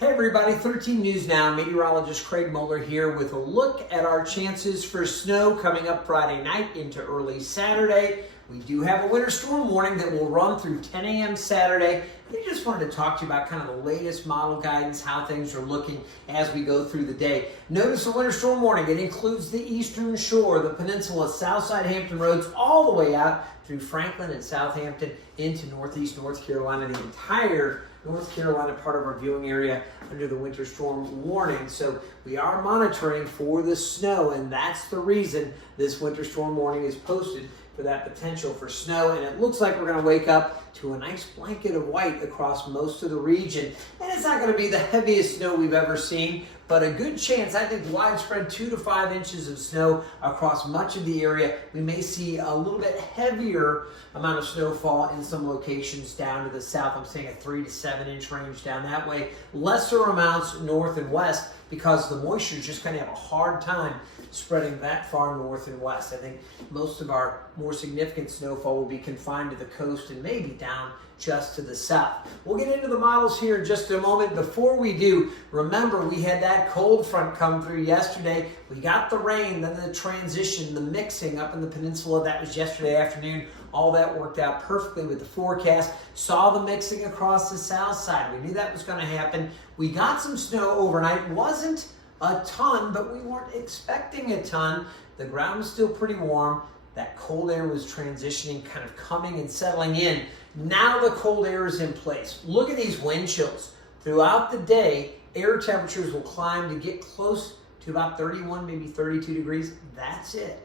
Hey everybody, 13 News Now, meteorologist Craig Moeller here with a look at our chances for snow coming up Friday night into early Saturday. We do have a winter storm warning that will run through 10 a.m. Saturday. I just wanted to talk to you about kind of the latest model guidance, how things are looking as we go through the day. Notice the winter storm warning. It includes the eastern shore, the peninsula, Southside Hampton roads, all the way out through Franklin and Southampton into northeast North Carolina, the entire North Carolina part of our viewing area under the winter storm warning. So we are monitoring for the snow, and that's the reason this winter storm warning is posted, for that potential for snow. And it looks like we're going to wake up to a nice blanket of white across most of the region. And it's not going to be the heaviest snow we've ever seen, but a good chance, I think widespread 2 to 5 inches of snow across much of the area. We may see a little bit heavier amount of snowfall in some locations down to the south. I'm saying a 3 to 7 inch range down that way. Lesser amounts north and west because the moisture is just going to have a hard time spreading that far north and west. I think most of our more significant snowfall will be confined to the coast and maybe down just to the south. We'll get into the models here in just a moment. Before we do, remember we had that cold front come through yesterday. We got the rain, then the transition, the mixing up in the peninsula. That was yesterday afternoon. All that worked out perfectly with the forecast. Saw the mixing across the south side. We knew that was going to happen. We got some snow overnight. Wasn't a ton, but we weren't expecting a ton. The ground was still pretty warm. That cold air was transitioning, kind of coming and settling in. Now the cold air is in place. Look at these wind chills. Throughout the day, air temperatures will climb to get close to about 31, maybe 32 degrees. That's it.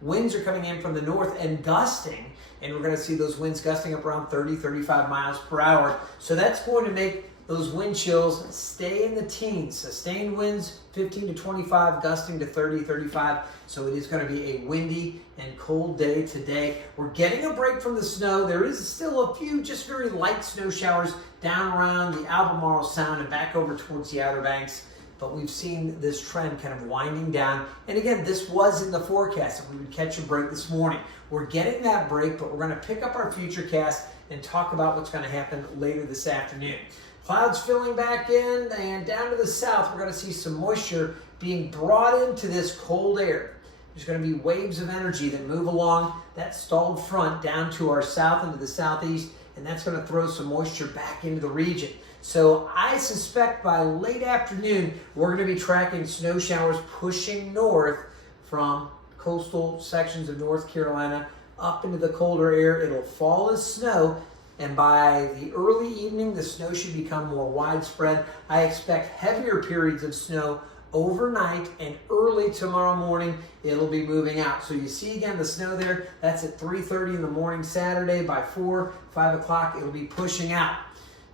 Winds are coming in from the north and gusting, and we're going to see those winds gusting up around 30, 35 miles per hour. So that's going to make those wind chills stay in the teens. Sustained winds 15 to 25, gusting to 30, 35. So it is going to be a windy and cold day today. We're getting a break from the snow. There is still a few just very light snow showers down around the Albemarle Sound and back over towards the Outer Banks. But we've seen this trend kind of winding down. And again, this was in the forecast that we would catch a break this morning. We're getting that break, but we're going to pick up our future cast and talk about what's going to happen later this afternoon. Clouds filling back in, and down to the south, we're going to see some moisture being brought into this cold air. There's going to be waves of energy that move along that stalled front down to our south into the southeast, and that's going to throw some moisture back into the region. So I suspect by late afternoon, we're going to be tracking snow showers pushing north from coastal sections of North Carolina up into the colder air. It'll fall as snow, and by the early evening, the snow should become more widespread. I expect heavier periods of snow overnight, and early tomorrow morning, it'll be moving out. So you see again the snow there, that's at 3:30 in the morning Saturday. By 4, 5 o'clock, it'll be pushing out.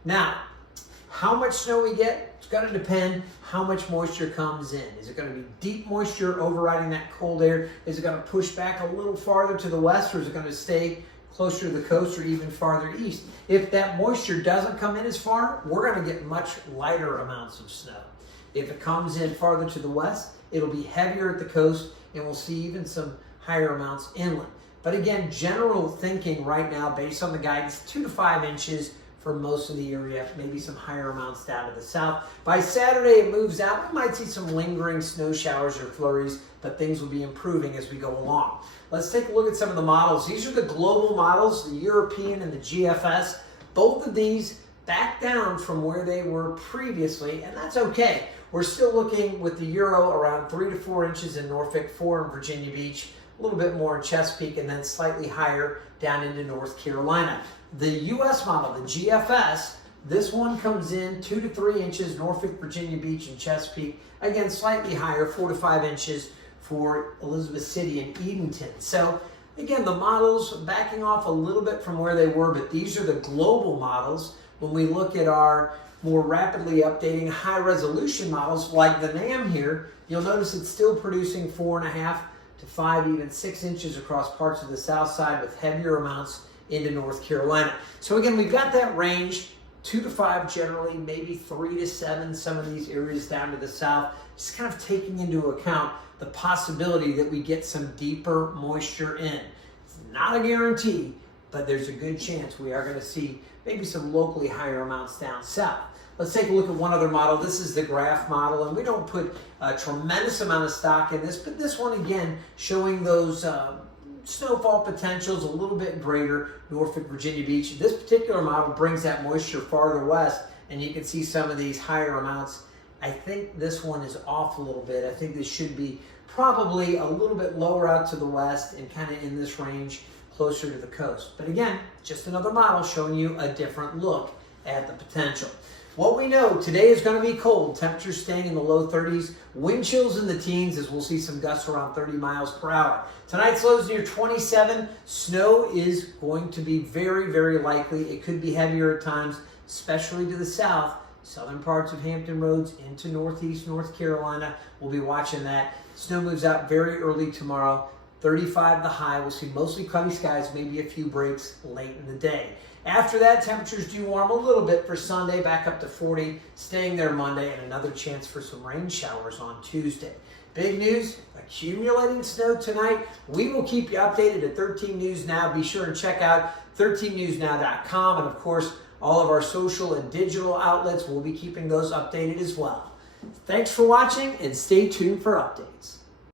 Now, how much snow we get, it's going to depend how much moisture comes in. Is it going to be deep moisture overriding that cold air? Is it going to push back a little farther to the west, or is it going to stay closer to the coast or even farther east? If that moisture doesn't come in as far, we're going to get much lighter amounts of snow. If it comes in farther to the west, it'll be heavier at the coast, and we'll see even some higher amounts inland. But again, general thinking right now, based on the guidance, 2 to 5 inches for most of the area, maybe some higher amounts down to the south. By Saturday, it moves out. We might see some lingering snow showers or flurries, but things will be improving as we go along. Let's take a look at some of the models. These are the global models, the European and the GFS. Both of these back down from where they were previously, and that's okay. We're still looking with the Euro around 3 to 4 inches in Norfolk, 4 in Virginia Beach, a little bit more in Chesapeake, and then slightly higher down into North Carolina. The US model, the GFS, this one comes in 2 to 3 inches, Norfolk, Virginia Beach, and Chesapeake. Again, slightly higher, 4 to 5 inches for Elizabeth City and Edenton. So again, the models backing off a little bit from where they were, but these are the global models. When we look at our more rapidly updating high resolution models like the NAM here, you'll notice it's still producing 4.5 to 5, even 6 inches across parts of the south side with heavier amounts into North Carolina. So again, we've got that range, 2 to 5 generally, maybe 3 to 7, some of these areas down to the south, just kind of taking into account the possibility that we get some deeper moisture in. It's not a guarantee, but there's a good chance we are going to see maybe some locally higher amounts down south. Let's take a look at one other model. This is the Graph model, and we don't put a tremendous amount of stock in this, but this one again showing those snowfall potentials a little bit greater, Norfolk, Virginia Beach. This particular model brings that moisture farther west, and you can see some of these higher amounts. I think this one is off a little bit. I think this should be probably a little bit lower out to the west and kind of in this range closer to the coast. But again, just another model showing you a different look at the potential. What we know, today is going to be cold. Temperatures staying in the low 30s. Wind chills in the teens as we'll see some gusts around 30 miles per hour. Tonight's lows near 27. Snow is going to be very, very likely. It could be heavier at times, especially to the south. Southern parts of Hampton Roads into northeast North Carolina. We'll be watching that. Snow moves out very early tomorrow. 35 the high. We'll see mostly cloudy skies, maybe a few breaks late in the day. After that, temperatures do warm a little bit for Sunday, back up to 40, staying there Monday, and another chance for some rain showers on Tuesday. Big news, accumulating snow tonight. We will keep you updated at 13 News Now. Be sure and check out 13newsnow.com, and of course, all of our social and digital outlets. We'll be keeping those updated as well. Thanks for watching, and stay tuned for updates.